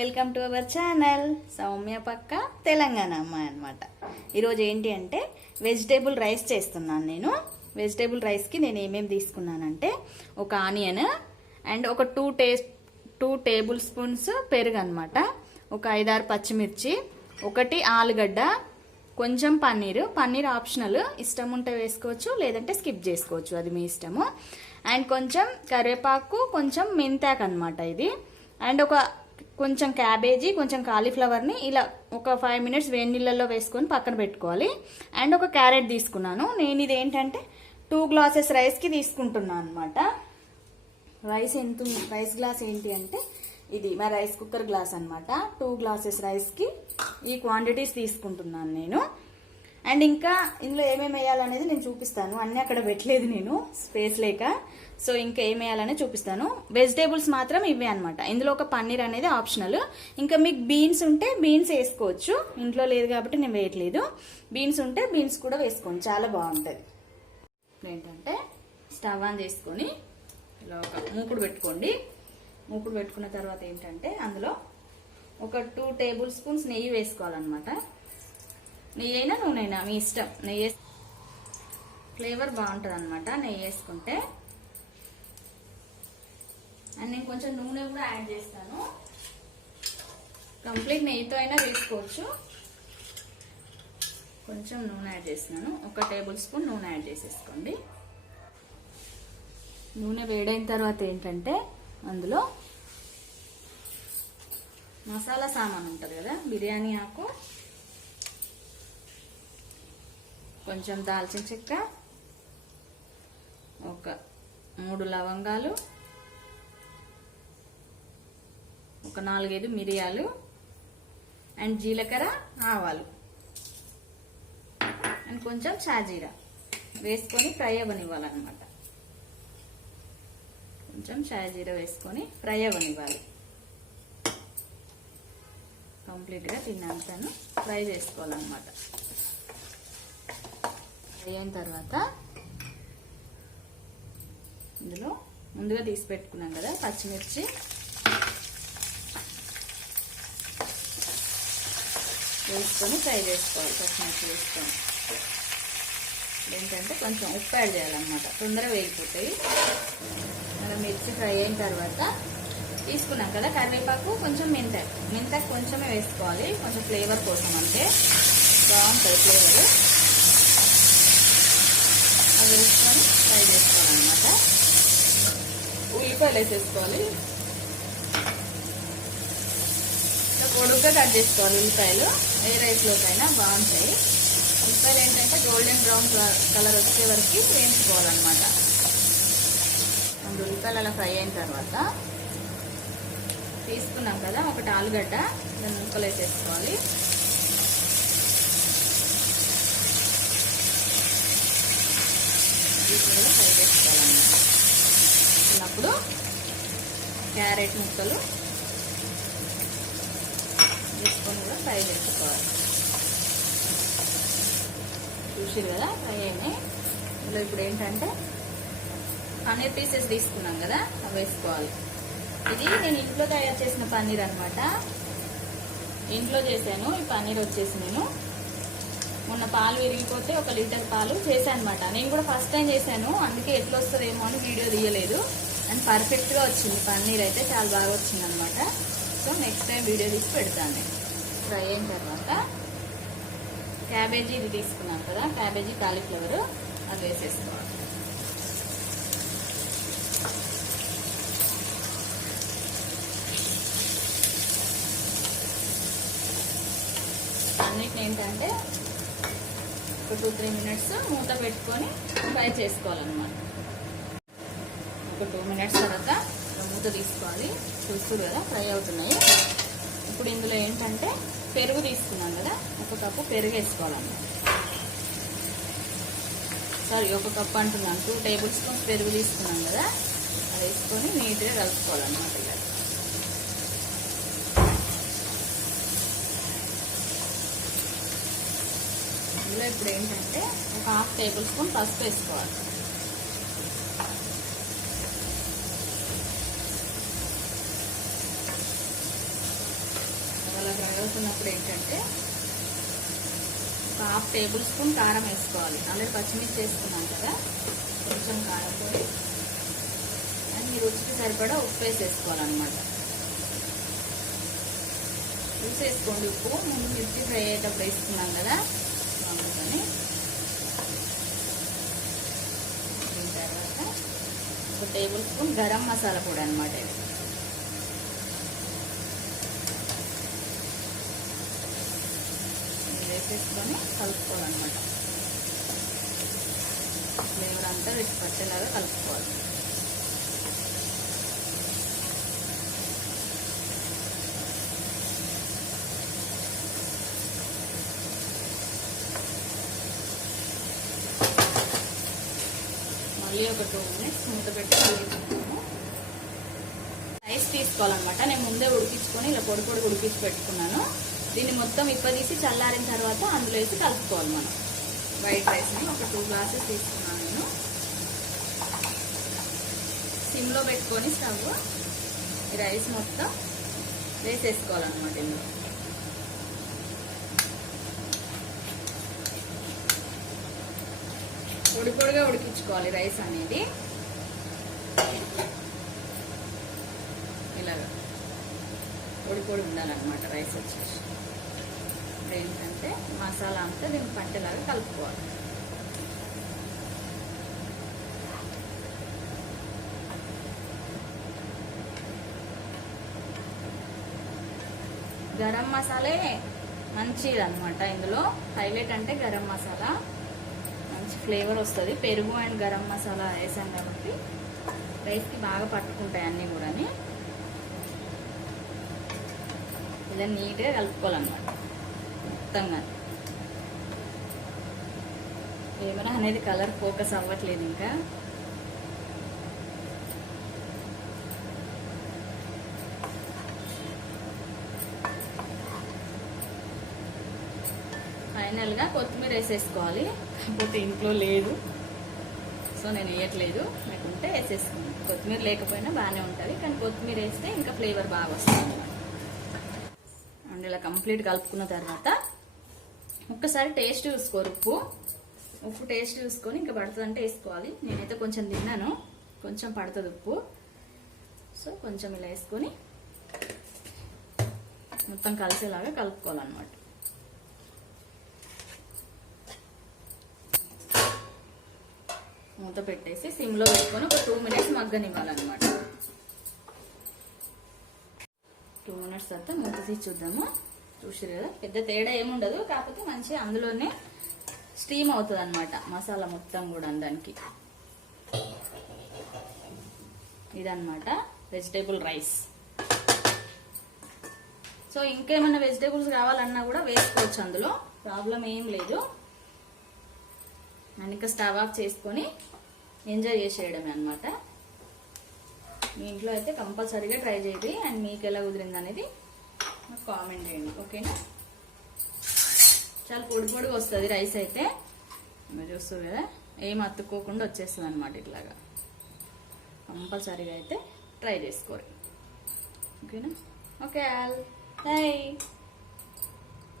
Welcome to our channel Soumya పక్క తెలంగాణ అమ్మాయి అనమాట. ఈరోజు ఏంటి అంటే వెజిటేబుల్ రైస్ చేస్తున్నాను నేను. వెజిటేబుల్ రైస్కి నేను ఏమేమి తీసుకున్నానంటే ఒక ఆనియన్ అండ్ ఒక టూ టేబుల్ స్పూన్స్ పెరుగు అనమాట, ఒక 5-6 పచ్చిమిర్చి, ఒకటి ఆలుగడ్డ, కొంచెం పన్నీర్ ఆప్షనల్, ఇష్టం ఉంటే వేసుకోవచ్చు లేదంటే స్కిప్ చేసుకోవచ్చు, అది మీ ఇష్టము. అండ్ కొంచెం కరివేపాకు, కొంచెం మెంతాకు అనమాట ఇది. అండ్ కొంచెం క్యాబేజీ, కొంచెం కాలీఫ్లవర్ని ఇలా ఒక 5 మినిట్స్ వేడి నీళ్ళల్లో వేసుకొని పక్కన పెట్టుకోవాలి. అండ్ ఒక క్యారెట్ తీసుకున్నాను నేను. ఇది ఏంటంటే 2 గ్లాసెస్ రైస్కి తీసుకుంటున్నాను అనమాట. రైస్ గ్లాస్ ఏంటి అంటే ఇది మా రైస్ కుక్కర్ గ్లాస్ అనమాట. 2 గ్లాసెస్ రైస్కి ఈ క్వాంటిటీస్ తీసుకుంటున్నాను నేను. అండ్ ఇంకా ఇందులో ఏమేమి వేయాలనేది నేను చూపిస్తాను. అన్నీ అక్కడ పెట్టలేదు నేను, స్పేస్ లేక. సో ఇంకా ఏం వేయాలనేది చూపిస్తాను. వెజిటేబుల్స్ మాత్రం ఇవే అనమాట. ఇందులో ఒక పన్నీర్ అనేది ఆప్షనల్. ఇంకా మీకు బీన్స్ ఉంటే బీన్స్ వేసుకోవచ్చు, ఇంట్లో లేదు కాబట్టి నేను వేయట్లేదు. బీన్స్ ఉంటే బీన్స్ కూడా వేసుకోండి, చాలా బాగుంటుంది. ఏంటంటే స్టవ్ ఆన్ చేసుకొని ఇలా ఒక మూకుడు పెట్టుకోండి. మూకుడు పెట్టుకున్న తర్వాత ఏంటంటే అందులో ఒక 2 టేబుల్ స్పూన్స్ నెయ్యి వేసుకోవాలన్నమాట. నెయ్యి అయినా నూనె అయినా మీ ఇష్టం. నెయ్యి ఫ్లేవర్ బాగుంటుంది అనమాట నెయ్యి వేసుకుంటే. అండ్ నేను కొంచెం నూనె కూడా యాడ్ చేస్తాను. కంప్లీట్ నెయ్యితో అయినా వేసుకోవచ్చు. కొంచెం నూనె యాడ్ చేస్తున్నాను, 1 టేబుల్ స్పూన్ నూనె యాడ్ చేసేసుకోండి. నూనె వేడైన తర్వాత ఏంటంటే అందులో మసాలా సామాన్ ఉంటుంది కదా, బిర్యానీ ఆకు, కొంచెం దాల్చిన చెక్క, ఒక 3 లవంగాలు, ఒక 4-5 మిరియాలు, అండ్ జీలకర్ర, ఆవాలు, అండ్ కొంచెం షాజీరా వేసుకొని ఫ్రై అవ్వనివ్వాలన్నమాట. కొంచెం షాజీరా వేసుకొని ఫ్రై అవ్వనివ్వాలి. కంప్లీట్గా తిన్నంతను ఫ్రై చేసుకోవాలన్నమాట. ఫ్రై అయిన తర్వాత ఇందులో ముందుగా తీసి పెట్టుకున్నాం కదా పచ్చిమిర్చి, వేసుకొని ఫ్రై చేసుకోవాలి. పచ్చిమిర్చి వేసుకొని ఏంటంటే కొంచెం ఉప్పు యాడ్ చేయాలన్నమాట, తొందరగా వేగిపోతాయి. మనం మిర్చి ఫ్రై అయిన తర్వాత తీసుకున్నాం కదా కరివేపాకు, కొంచెం మెంతాకు కొంచెమే వేసుకోవాలి, కొంచెం ఫ్లేవర్ కోసం, అంటే బాగుంటుంది ఫ్లేవర్. అది వేసుకొని ఫ్రై చేసుకోవాలన్నమాట. ఉల్లిపాయలు వేసేసుకోవాలి, పొడుగ్గా కట్ చేసుకోవాలి ఉల్లిపాయలు. ఏ రైస్లోకైనా బాగుంటాయి. ఉల్లిపాయలు ఏంటంటే గోల్డెన్ బ్రౌన్ కలర్ వచ్చే వరకు వేయించుకోవాలన్నమాట. ఉల్లిపాయలు అలా ఫ్రై అయిన తర్వాత తీసుకున్నాం కదా ఒకటి ఆలుగడ్డ, దాన్ని ముక్కలు వేసేసుకోవాలి. వీటిని కూడా ఫ్రై చేసుకోవాలన్నమాట. అప్పుడు క్యారెట్ ముక్కలు వేసుకొని కూడా ఫ్రై చేసుకోవాలి. చూసిరు కదా ఫ్రై అయినాయి. ఇందులో ఇప్పుడు ఏంటంటే పన్నీర్ పీసెస్ తీసుకున్నాం కదా అవి వేసుకోవాలి. ఇది నేను ఇంట్లో తయారు చేసిన పన్నీర్ అనమాట, ఇంట్లో చేశాను. ఈ పన్నీర్ వచ్చేసి నేను మొన్న పాలు విరిగిపోతే 1 లీటర్ పాలు చేశాను అనమాట. నేను కూడా ఫస్ట్ టైం చేశాను, అందుకే ఎట్లా వస్తుందేమో అని వీడియో తీయలేదు. అండ్ పర్ఫెక్ట్గా వచ్చింది పన్నీర్ అయితే, చాలా బాగా వచ్చింది అనమాట. సో నెక్స్ట్ టైం వీడియో తీసి పెడతాను నేను. ఫ్రై అయిన తర్వాత క్యాబేజీ ఇది తీసుకున్నాం కదా, క్యాబేజీ కాలీఫ్లవర్, అది వేసేసుకోవాలి. అన్నిటిని ఏంటంటే ఒక 2-3 మినిట్స్ మూత పెట్టుకొని ఫ్రై చేసుకోవాలన్నమాట. ఒక 2 మినిట్స్ తర్వాత మూత తీసుకోవాలి. చూస్తారు కదా ఫ్రై అవుతున్నాయి. ఇప్పుడు ఇందులో ఏంటంటే పెరుగు తీసుకున్నాం కదా, 1 కప్పు పెరుగు వేసుకోవాలన్నమాట. సారీ 1 కప్పు అంటున్నాను, 2 టేబుల్ స్పూన్స్ పెరుగు తీసుకున్నాం కదా, అది వేసుకొని నీట్గా కలుపుకోవాలన్నమాట. ఇలా ఇందులో ఇప్పుడు ఏంటంటే ఒక 1/2 టేబుల్ స్పూన్ పసుపు వేసుకోవాలి. వేసుకున్నప్పుడు ఏంటంటే ఒక హాఫ్ టేబుల్ స్పూన్ కారం వేసుకోవాలి. ఆల్రెడీ పచ్చిమిర్చి వేసుకున్నాం కదా, కొంచెం కారం పొడి అండ్ మీ రుచికి సరిపడా ఉప్పు వేసేసుకోవాలన్నమాట. చూసేసుకోండి ఉప్పు, ముందు మిర్చి ఫ్రై అయ్యేటప్పుడు వేసుకున్నాం కదా అందుకని. దీని తర్వాత ఒక టేబుల్ స్పూన్ గరం మసాలా పొడి అనమాట ఇది. వేసేసుకొని కలుపుకోవాలన్నమాట. ఫ్లేవర్ అంతా వీటికి పట్టేలాగా కలుపుకోవాలి. మళ్ళీ ఒక 2 minutes మూత పెట్టి ఉడికించుకున్నాము. రైస్ తీసుకోవాలన్నమాట. నేను ముందే ఉడికించుకొని ఇలా పొడి పొడి ఉడికించి పెట్టుకున్నాను. దీన్ని మొత్తం ఇప్పదీసి చల్లారిన తర్వాత అందులో వేసి కలుపుకోవాలి మనం. వైట్ రైస్ని ఒక 2 glasses తీసుకున్నాను నేను. సిమ్లో పెట్టుకొని స్టవ్ ఈ రైస్ మొత్తం వేసేసుకోవాలన్నమాట. ఇందులో పొడి పొడిగా ఉడికించుకోవాలి రైస్ అనేది. ఇలాగా పొడి పొడి ఉండాలన్నమాట రైస్ వచ్చేసి. ఏంటంటే మసాలా అంతా దీనికి పట్టేలాగా కలుపుకోవాలి. గరం మసాలే మంచిది అనమాట. ఇందులో హైలైట్ అంటే గరం మసాలా, మంచి ఫ్లేవర్ వస్తుంది. పెరుగు అండ్ గరం మసాలా వేసాం కాబట్టి రైస్కి బాగా పట్టుకుంటాయి అన్నీ కూడా. ఇలా నీట్గా కలుపుకోవాలన్నమాట మొత్తంగా. కెమెరా అనేది కలర్ ఫోకస్ అవ్వట్లేదు ఇంకా. ఫైనల్గా కొత్తిమీర వేసేసుకోవాలి. కాకపోతే ఇంట్లో లేదు సో నేను వేయట్లేదు. లేకుంటే వేసేసుకోండి. కొత్తిమీర లేకపోయినా బాగానే ఉంటుంది, కానీ కొత్తిమీర వేస్తే ఇంకా ఫ్లేవర్ బాగా వస్తుంది అన్నమాట. అండ్ ఇలా కంప్లీట్ కలుపుకున్న తర్వాత ఒక్కసారి టేస్ట్ చూసుకోరు. ఉప్పు టేస్ట్ చూసుకొని ఇంకా పడుతుందంటే వేసుకోవాలి. నేనైతే కొంచెం తిన్నాను, కొంచెం పడుతుంది ఉప్పు. సో కొంచెం ఇలా వేసుకొని మొత్తం కలిసేలాగా కలుపుకోవాలన్నమాట. మూత పెట్టేసి సిమ్లో పెట్టుకొని ఒక 2 minutes మగ్గనివ్వాలన్నమాట. 2 minutes తర్వాత మూత తీసి చూద్దాము. చూసారు కదా, పెద్ద తేడా ఏముండదు, కాకపోతే మంచిగా అందులోనే స్టీమ్ అవుతుంది అనమాట మసాలా మొత్తం కూడా దానికి. ఇదన్నమాట వెజిటేబుల్ రైస్. సో ఇంకేమైనా వెజిటేబుల్స్ కావాలన్నా కూడా వేసుకోవచ్చు, అందులో ప్రాబ్లం ఏం లేదు. అండ్ ఇంకా స్టవ్ ఆఫ్ చేసుకొని ఎంజాయ్ చేసేయడమే అనమాట. మీ ఇంట్లో అయితే కంపల్సరీగా ట్రై చేయండి. అండ్ మీకు ఎలా కుదిరింది అనేది నాకు కామెంట్ చేయండి, ఓకేనా? చాలా పొడి పొడిగా వస్తుంది రైస్ అయితే. మీరు చూస్తారు కదా, ఏం అతుక్కోకుండా వచ్చేస్తుంది అనమాట. ఇట్లాగా కంపల్సరీగా అయితే ట్రై చేసుకోరు, ఓకేనా? Okay all, bye.